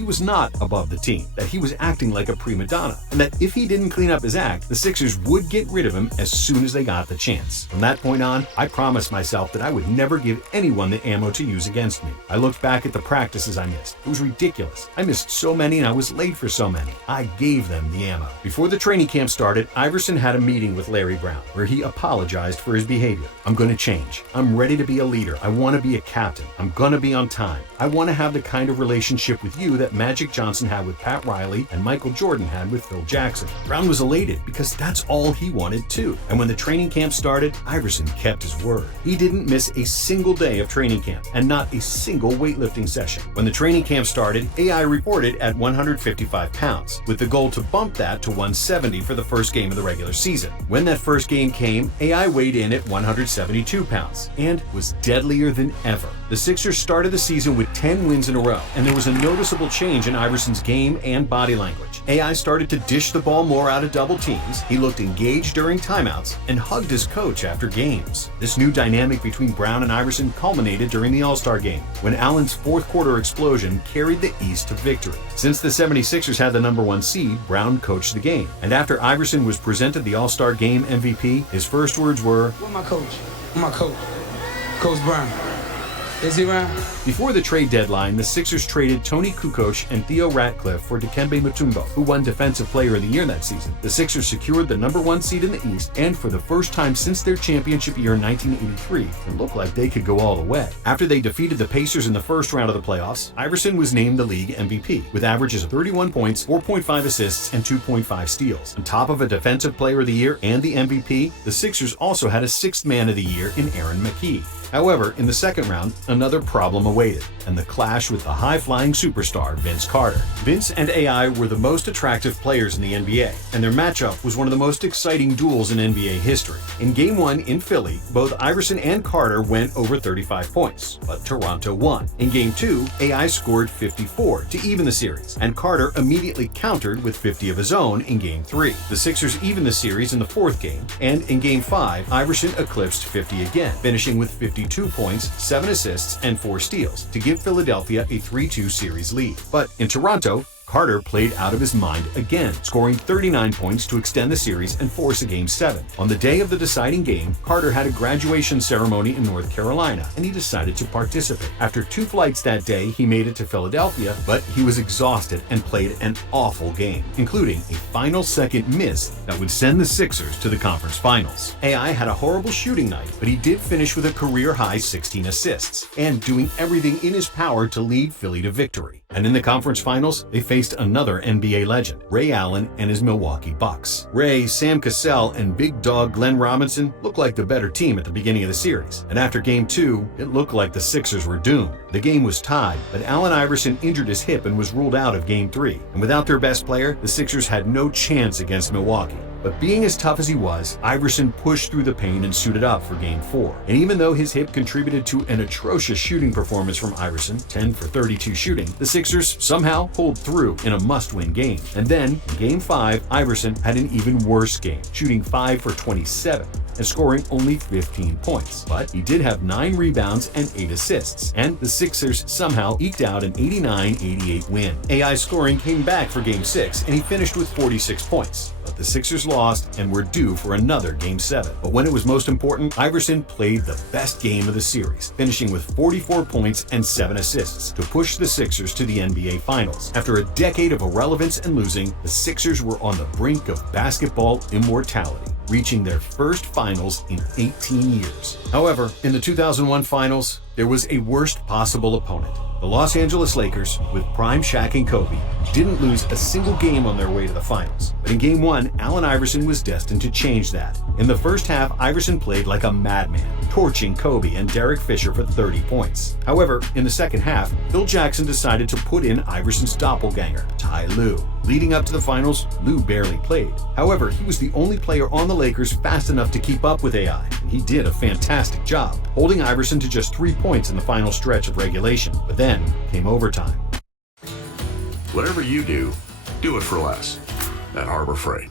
he was not above the team, that he was acting like a prima donna, and that if he didn't clean up his act, the Sixers would get rid of him as soon as they got the chance. From that point on, I promised myself that I would never give anyone the ammo to use against me. I looked back at the practices I missed. It was ridiculous. I missed so many and I was late for so many. I gave them the ammo. Before the training camp started, Iverson had a meeting with Larry Brown where he apologized for his behavior. I'm going to change. I'm ready to be a leader. I want to be a captain. I'm going to be on time. I want to have the kind of relationship with you that Magic Johnson had with Pat Riley and Michael Jordan had with Phil Jackson. Brown was elated because that's all he wanted too. And when the training camp started, Iverson kept his word. He didn't miss a single day of training camp and not a single weightlifting session. When the training camp started, AI reported at 155 pounds, with the goal to bump that to 170 for the first game of the regular season. When that first game came, AI weighed in at 172 pounds and was deadlier than ever. The Sixers started the season with 10 wins in a row, and there was a noticeable change in Iverson's game and body language. AI started to dish the ball more out of double teams, he looked engaged during timeouts, and hugged his coach after games. This new dynamic between Brown and Iverson culminated during the All-Star game, when Allen's fourth quarter explosion carried the East to victory. Since the 76ers had the number 1 seed, Brown coached the game, and after Iverson was presented the All-Star game MVP, his first words were, "Where's my coach? Where's my coach? Coach Brown. Is he around?" Before the trade deadline, the Sixers traded Tony Kukoc and Theo Ratcliffe for Dikembe Mutombo, who won Defensive Player of the Year that season. The Sixers secured the number 1 seed in the East, and for the first time since their championship year in 1983, it looked like they could go all the way. After they defeated the Pacers in the first round of the playoffs, Iverson was named the league MVP, with averages of 31 points, 4.5 assists, and 2.5 steals. On top of a Defensive Player of the Year and the MVP, the Sixers also had a 6th Man of the Year in Aaron McKie. However, in the second round, another problem awaited, and the clash with the high-flying superstar Vince Carter. Vince and AI were the most attractive players in the NBA, and their matchup was one of the most exciting duels in NBA history. In Game 1 in Philly, both Iverson and Carter went over 35 points, but Toronto won. In Game 2, AI scored 54 to even the series, and Carter immediately countered with 50 of his own in Game 3. The Sixers evened the series in the fourth game, and in Game 5, Iverson eclipsed 50 again, finishing with 52 points, 7 assists, and 4 steals to give Philadelphia a 3-2 series lead. But in Toronto, Carter played out of his mind again, scoring 39 points to extend the series and force a Game 7. On the day of the deciding game, Carter had a graduation ceremony in North Carolina, and he decided to participate. After 2 flights that day, he made it to Philadelphia, but he was exhausted and played an awful game, including a final second miss that would send the Sixers to the conference finals. AI had a horrible shooting night, but he did finish with a career-high 16 assists, and doing everything in his power to lead Philly to victory. And in the conference finals, they faced another NBA legend, Ray Allen and his Milwaukee Bucks. Ray, Sam Cassell, and big dog Glenn Robinson looked like the better team at the beginning of the series. And after Game 2, it looked like the Sixers were doomed. The game was tied, but Allen Iverson injured his hip and was ruled out of Game 3. And without their best player, the Sixers had no chance against Milwaukee. But being as tough as he was, Iverson pushed through the pain and suited up for Game 4. And even though his hip contributed to an atrocious shooting performance from Iverson, 10 for 32 shooting, the Sixers somehow pulled through in a must-win game. And then, in Game 5, Iverson had an even worse game, shooting 5 for 27 and scoring only 15 points. But he did have 9 rebounds and 8 assists, and the Sixers somehow eked out an 89-88 win. AI's scoring came back for Game 6, and he finished with 46 points. But the Sixers lost and were due for another Game 7. But when it was most important, Iverson played the best game of the series, finishing with 44 points and 7 assists to push the Sixers to the NBA Finals. After a decade of irrelevance and losing, the Sixers were on the brink of basketball immortality, reaching their first finals in 18 years. However, in the 2001 finals, there was a worst possible opponent. The Los Angeles Lakers, with prime Shaq and Kobe, didn't lose a single game on their way to the finals. But in Game 1, Allen Iverson was destined to change that. In the first half, Iverson played like a madman, torching Kobe and Derek Fisher for 30 points. However, in the second half, Phil Jackson decided to put in Iverson's doppelganger, Ty Lue. Leading up to the finals, Lue barely played. However, he was the only player on the Lakers fast enough to keep up with AI, and he did a fantastic job, holding Iverson to just 3 points in the final stretch of regulation. But then came overtime. Whatever you do it for less at Harbor Freight.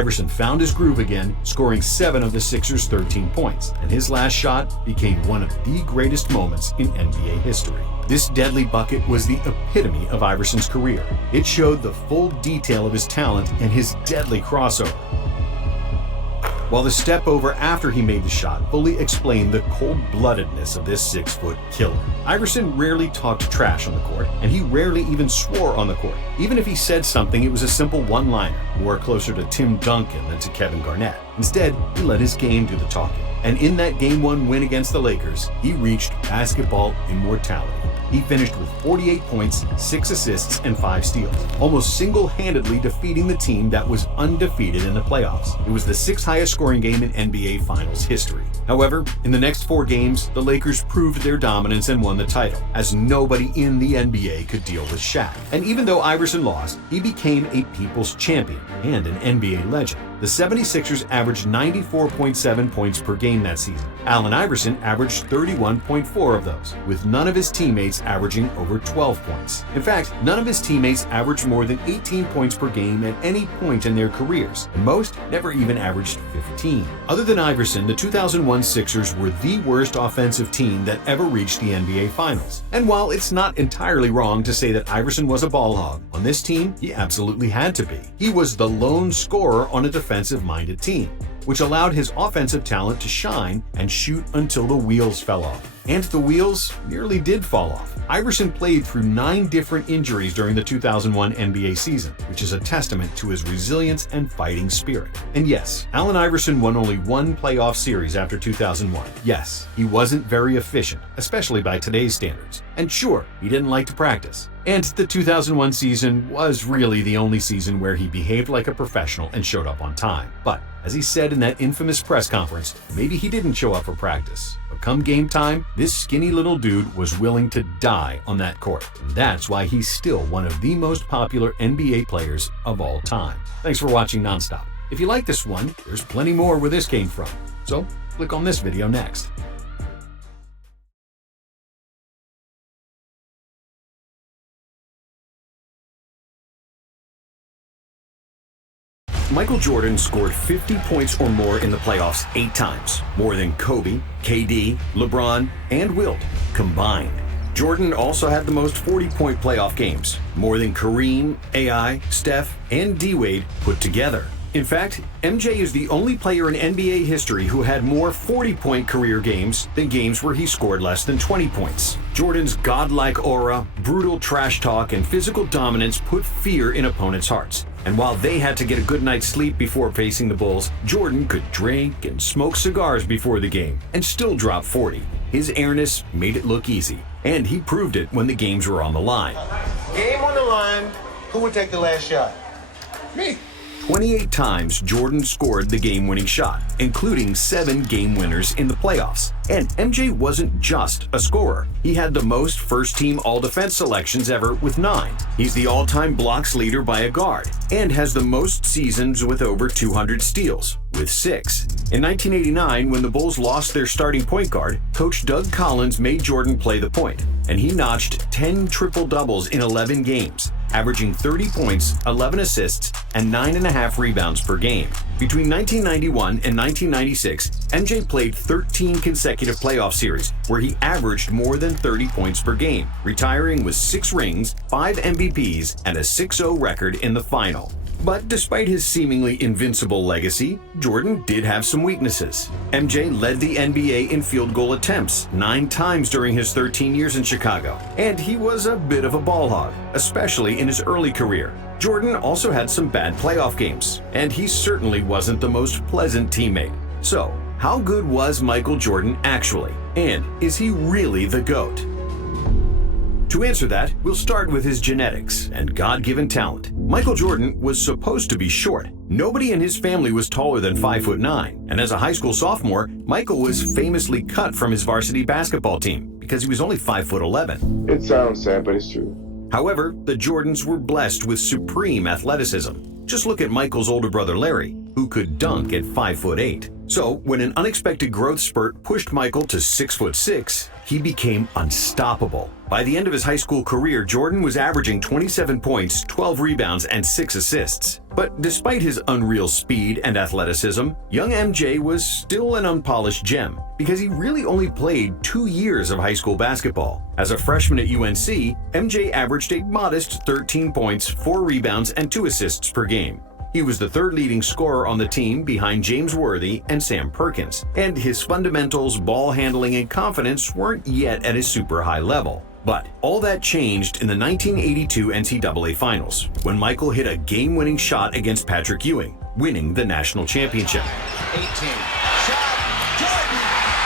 Iverson found his groove again, scoring 7 of the Sixers' 13 points, and his last shot became one of the greatest moments in NBA history. This deadly bucket was the epitome of Iverson's career. It showed the full detail of his talent and his deadly crossover, while the step over after he made the shot fully explained the cold-bloodedness of this 6-foot killer. Iverson rarely talked trash on the court, and he rarely even swore on the court. Even if he said something, it was a simple one-liner, more closer to Tim Duncan than to Kevin Garnett. Instead, he let his game do the talking. And in that Game 1 win against the Lakers, he reached basketball immortality. He finished with 48 points, 6 assists, and 5 steals, almost single-handedly defeating the team that was undefeated in the playoffs. It was the 6th highest scoring game in NBA Finals history. However, in the next 4 games, the Lakers proved their dominance and won the title, as nobody in the NBA could deal with Shaq. And even though Iverson lost, he became a people's champion and an NBA legend. The 76ers averaged 94.7 points per game that season. Allen Iverson averaged 31.4 of those, with none of his teammates averaging over 12 points. In fact, none of his teammates averaged more than 18 points per game at any point in their careers, and most never even averaged 15. Other than Iverson, the 2001 Sixers were the worst offensive team that ever reached the NBA Finals. And while it's not entirely wrong to say that Iverson was a ball hog, on this team, he absolutely had to be. He was the lone scorer on a defensive-minded team, which allowed his offensive talent to shine and shoot until the wheels fell off. And the wheels nearly did fall off. Iverson played through 9 different injuries during the 2001 NBA season, which is a testament to his resilience and fighting spirit. And yes, Allen Iverson won only 1 playoff series after 2001. Yes, he wasn't very efficient, especially by today's standards. And sure, he didn't like to practice. And the 2001 season was really the only season where he behaved like a professional and showed up on time. But as he said in that infamous press conference, maybe he didn't show up for practice. But come game time, this skinny little dude was willing to die on that court. And that's why he's still one of the most popular NBA players of all time. Thanks for watching Nonstop. If you like this one, there's plenty more where this came from. So click on this video next. Michael Jordan scored 50 points or more in the playoffs 8 times, more than Kobe, KD, LeBron, and Wilt combined. Jordan also had the most 40-point playoff games, more than Kareem, AI, Steph, and D-Wade put together. In fact, MJ is the only player in NBA history who had more 40-point career games than games where he scored less than 20 points. Jordan's godlike aura, brutal trash talk, and physical dominance put fear in opponents' hearts. And while they had to get a good night's sleep before facing the Bulls, Jordan could drink and smoke cigars before the game and still drop 40. His airness made it look easy, and he proved it when the games were on the line. Game on the line, who would take the last shot? Me. 28 times Jordan scored the game-winning shot, including 7 game winners in the playoffs. And MJ wasn't just a scorer. He had the most first-team all-defense selections ever with 9. He's the all-time blocks leader by a guard and has the most seasons with over 200 steals, with 6. In 1989, when the Bulls lost their starting point guard, Coach Doug Collins made Jordan play the point, and he notched 10 triple-doubles in 11 games, averaging 30 points, 11 assists, and 9.5 rebounds per game. Between 1991 and 1996, MJ played 13 consecutive playoff series where he averaged more than 30 points per game, retiring with 6 rings, 5 MVPs, and a 6-0 record in the final. But despite his seemingly invincible legacy, Jordan did have some weaknesses. MJ led the NBA in field goal attempts 9 times during his 13 years in Chicago, and he was a bit of a ball hog, especially in his early career. Jordan also had some bad playoff games, and he certainly wasn't the most pleasant teammate. So, how good was Michael Jordan actually? And is he really the GOAT? To answer that, we'll start with his genetics and God-given talent. Michael Jordan was supposed to be short. Nobody in his family was taller than 5'9", and as a high school sophomore, Michael was famously cut from his varsity basketball team because he was only 5'11". It sounds sad, but it's true. However, the Jordans were blessed with supreme athleticism. Just look at Michael's older brother Larry, who could dunk at 5'8". So, when an unexpected growth spurt pushed Michael to 6'6", he became unstoppable. By the end of his high school career, Jordan was averaging 27 points, 12 rebounds, and 6 assists. But despite his unreal speed and athleticism, young MJ was still an unpolished gem because he really only played 2 years of high school basketball. As a freshman at UNC, MJ averaged a modest 13 points, 4 rebounds, and 2 assists per game. He was the third leading scorer on the team behind James Worthy and Sam Perkins, and his fundamentals, ball handling, and confidence weren't yet at a super high level. But all that changed in the 1982 NCAA Finals, when Michael hit a game-winning shot against Patrick Ewing, winning the national championship. 18. Shot. Jordan.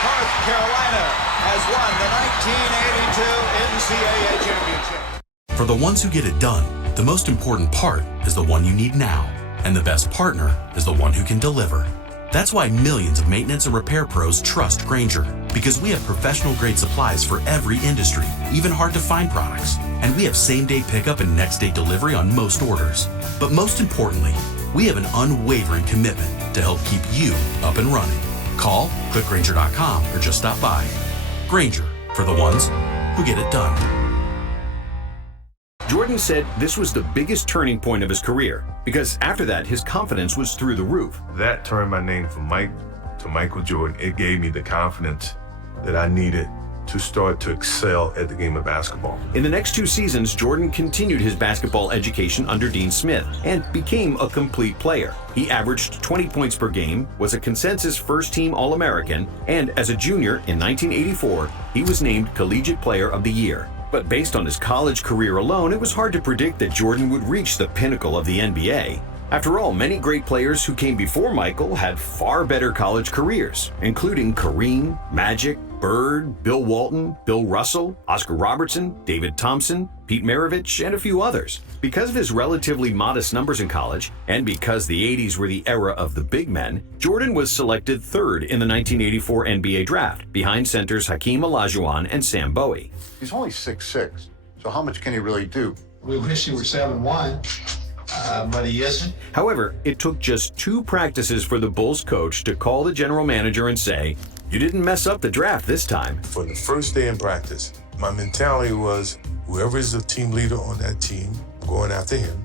North Carolina has won the 1982 NCAA championship. For the ones who get it done, the most important part is the one you need now. And the best partner is the one who can deliver. That's why millions of maintenance and repair pros trust Grainger, because we have professional-grade supplies for every industry, even hard-to-find products. And we have same-day pickup and next-day delivery on most orders. But most importantly, we have an unwavering commitment to help keep you up and running. Call, click Grainger.com, or just stop by. Grainger, for the ones who get it done. Jordan said this was the biggest turning point of his career, because after that, his confidence was through the roof. That turned my name from Mike to Michael Jordan. It gave me the confidence that I needed to start to excel at the game of basketball. In the next 2 seasons, Jordan continued his basketball education under Dean Smith and became a complete player. He averaged 20 points per game, was a consensus first-team All-American, and as a junior in 1984, he was named Collegiate Player of the Year. But based on his college career alone, it was hard to predict that Jordan would reach the pinnacle of the NBA. After all, many great players who came before Michael had far better college careers, including Kareem, Magic, Bird, Bill Walton, Bill Russell, Oscar Robertson, David Thompson, Pete Maravich, and a few others. Because of his relatively modest numbers in college, and because the 80s were the era of the big men, Jordan was selected third in the 1984 NBA draft, behind centers Hakeem Olajuwon and Sam Bowie. He's only 6'6", so how much can he really do? We wish he were 7'1", but he isn't. However, it took just 2 practices for the Bulls coach to call the general manager and say, "You didn't mess up the draft this time." For the first day in practice, my mentality was whoever is the team leader on that team, I'm going after him.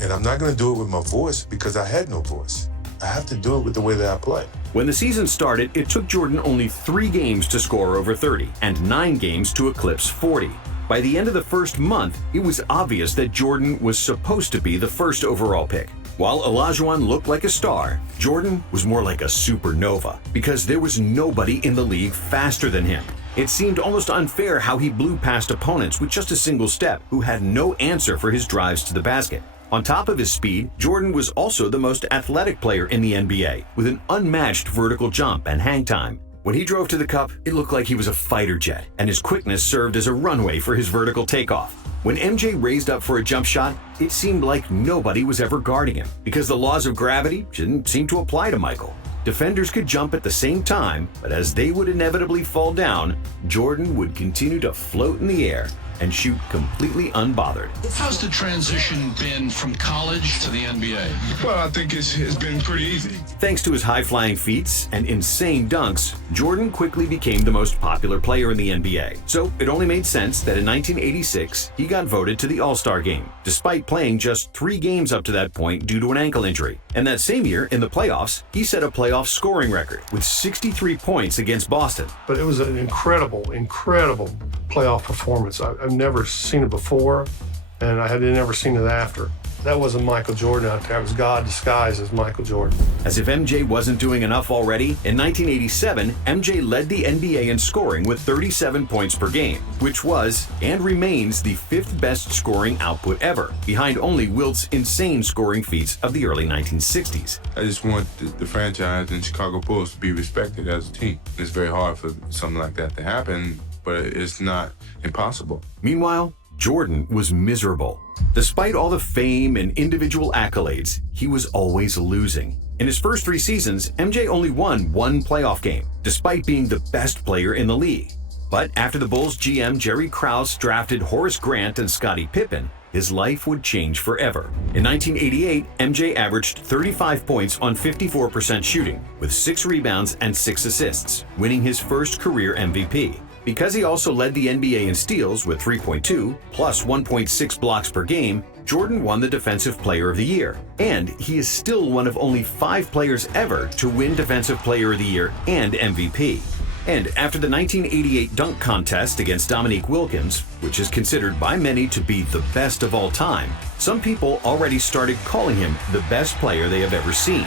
And I'm not going to do it with my voice because I had no voice. I have to do it with the way that I play. When the season started, it took Jordan only 3 games to score over 30 and 9 games to eclipse 40. By the end of the first month, it was obvious that Jordan was supposed to be the first overall pick. While Olajuwon looked like a star, Jordan was more like a supernova because there was nobody in the league faster than him. It seemed almost unfair how he blew past opponents with just a single step who had no answer for his drives to the basket. On top of his speed, Jordan was also the most athletic player in the NBA, with an unmatched vertical jump and hang time. When he drove to the cup, it looked like he was a fighter jet, and his quickness served as a runway for his vertical takeoff. When MJ raised up for a jump shot, it seemed like nobody was ever guarding him, because the laws of gravity didn't seem to apply to Michael. Defenders could jump at the same time, but as they would inevitably fall down, Jordan would continue to float in the air and shoot completely unbothered. How's the transition been from college to the NBA? Well, I think it's been pretty easy. Thanks to his high-flying feats and insane dunks, Jordan quickly became the most popular player in the NBA. So it only made sense that in 1986, he got voted to the All-Star game, despite playing just 3 games up to that point due to an ankle injury. And that same year, in the playoffs, he set a playoff scoring record with 63 points against Boston. But it was an incredible playoff performance. I've never seen it before, and I had never seen it after. That wasn't Michael Jordan out there. It was God disguised as Michael Jordan. As if MJ wasn't doing enough already, in 1987, MJ led the NBA in scoring with 37 points per game, which was and remains the 5th best scoring output ever, behind only Wilt's insane scoring feats of the early 1960s. I just want the franchise and Chicago Bulls to be respected as a team. It's very hard for something like that to happen, but it's not impossible. Meanwhile, Jordan was miserable. Despite all the fame and individual accolades, he was always losing. In his first 3 seasons, MJ only won 1 playoff game, despite being the best player in the league. But after the Bulls GM Jerry Krause drafted Horace Grant and Scottie Pippen, his life would change forever. In 1988, MJ averaged 35 points on 54% shooting, with 6 rebounds and 6 assists, winning his first career MVP. Because he also led the NBA in steals with 3.2 plus 1.6 blocks per game, Jordan won the Defensive Player of the Year. And he is still one of only 5 players ever to win Defensive Player of the Year and MVP. And after the 1988 dunk contest against Dominique Wilkins, which is considered by many to be the best of all time, some people already started calling him the best player they have ever seen.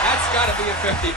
That's got to be a 50.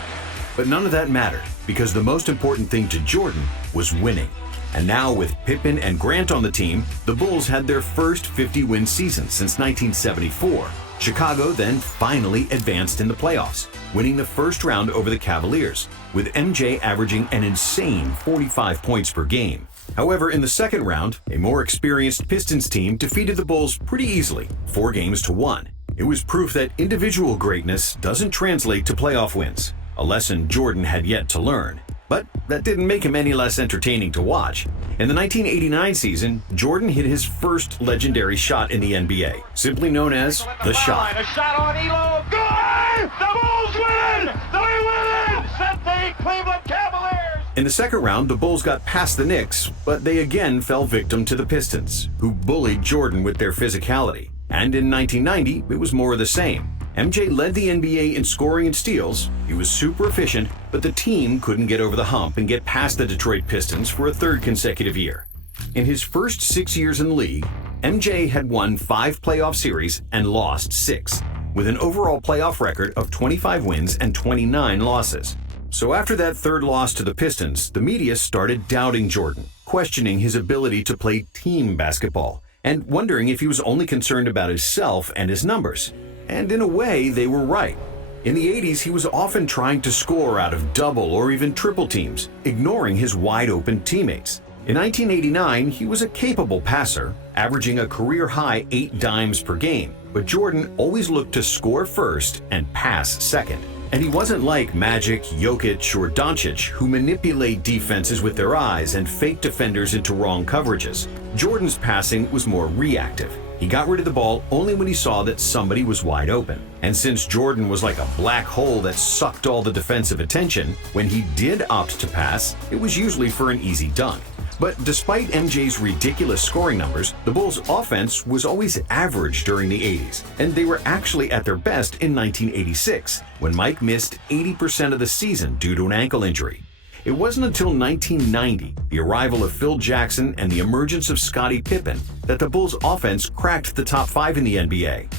But none of that mattered, because the most important thing to Jordan was winning. And now with Pippen and Grant on the team, the Bulls had their first 50-win season since 1974. Chicago then finally advanced in the playoffs, winning the first round over the Cavaliers, with MJ averaging an insane 45 points per game. However, in the second round, a more experienced Pistons team defeated the Bulls pretty easily, 4-1. It was proof that individual greatness doesn't translate to playoff wins, a lesson Jordan had yet to learn. But that didn't make him any less entertaining to watch. In the 1989 season, Jordan hit his first legendary shot in the NBA, simply known as the shot. A shot on Elo. Good! The Bulls win! They win! Set the Cleveland Cavaliers! In the second round, the Bulls got past the Knicks, but they again fell victim to the Pistons, who bullied Jordan with their physicality. And in 1990, it was more of the same. MJ led the NBA in scoring and steals. He was super efficient, but the team couldn't get over the hump and get past the Detroit Pistons for a third consecutive year. In his first 6 years in the league, MJ had won 5 playoff series and lost 6, with an overall playoff record of 25 wins and 29 losses. So after that third loss to the Pistons, the media started doubting Jordan, questioning his ability to play team basketball, and wondering if he was only concerned about himself and his numbers. And in a way, they were right. In the 80s, he was often trying to score out of double or even triple teams, ignoring his wide-open teammates. In 1989, he was a capable passer, averaging a career-high 8 dimes per game, but Jordan always looked to score first and pass second. And he wasn't like Magic, Jokic, or Doncic, who manipulate defenses with their eyes and fake defenders into wrong coverages. Jordan's passing was more reactive. He got rid of the ball only when he saw that somebody was wide open. And since Jordan was like a black hole that sucked all the defensive attention, when he did opt to pass, it was usually for an easy dunk. But despite MJ's ridiculous scoring numbers, the Bulls' offense was always average during the 80s, and they were actually at their best in 1986, when Mike missed 80% of the season due to an ankle injury. It wasn't until 1990, the arrival of Phil Jackson and the emergence of Scottie Pippen, that the Bulls' offense cracked the top 5 in the NBA.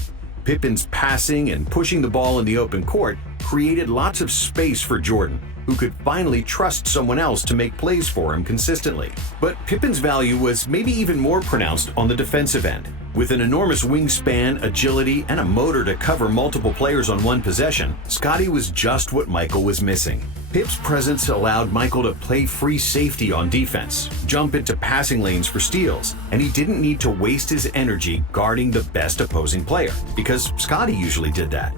Pippen's passing and pushing the ball in the open court created lots of space for Jordan, who could finally trust someone else to make plays for him consistently. But Pippen's value was maybe even more pronounced on the defensive end. With an enormous wingspan, agility, and a motor to cover multiple players on one possession, Scottie was just what Michael was missing. Pip's presence allowed Michael to play free safety on defense, jump into passing lanes for steals, and he didn't need to waste his energy guarding the best opposing player, because Scottie usually did that.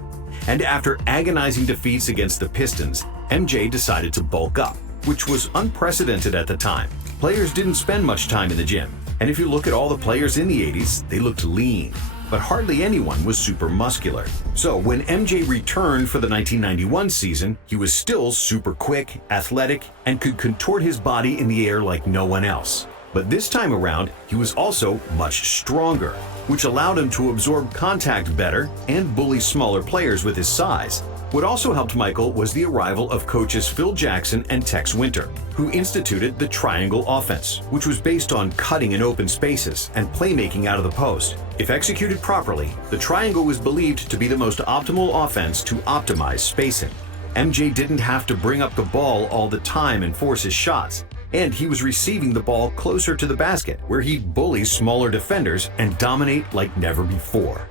And after agonizing defeats against the Pistons, MJ decided to bulk up, which was unprecedented at the time. Players didn't spend much time in the gym, and if you look at all the players in the 80s, they looked lean, but hardly anyone was super muscular. So when MJ returned for the 1991 season, he was still super quick, athletic, and could contort his body in the air like no one else. But this time around, he was also much stronger, which allowed him to absorb contact better and bully smaller players with his size. What also helped Michael was the arrival of coaches Phil Jackson and Tex Winter, who instituted the triangle offense, which was based on cutting in open spaces and playmaking out of the post. If executed properly, the triangle was believed to be the most optimal offense to optimize spacing. MJ didn't have to bring up the ball all the time and force his shots, and he was receiving the ball closer to the basket, where he'd bully smaller defenders and dominate like never before.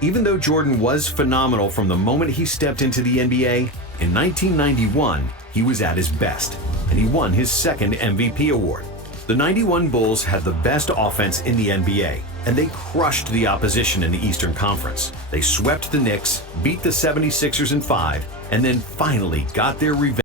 Even though Jordan was phenomenal from the moment he stepped into the NBA, in 1991, he was at his best, and he won his second MVP award. The 91 Bulls had the best offense in the NBA, and they crushed the opposition in the Eastern Conference. They swept the Knicks, beat the 76ers in 5, and then finally got their revenge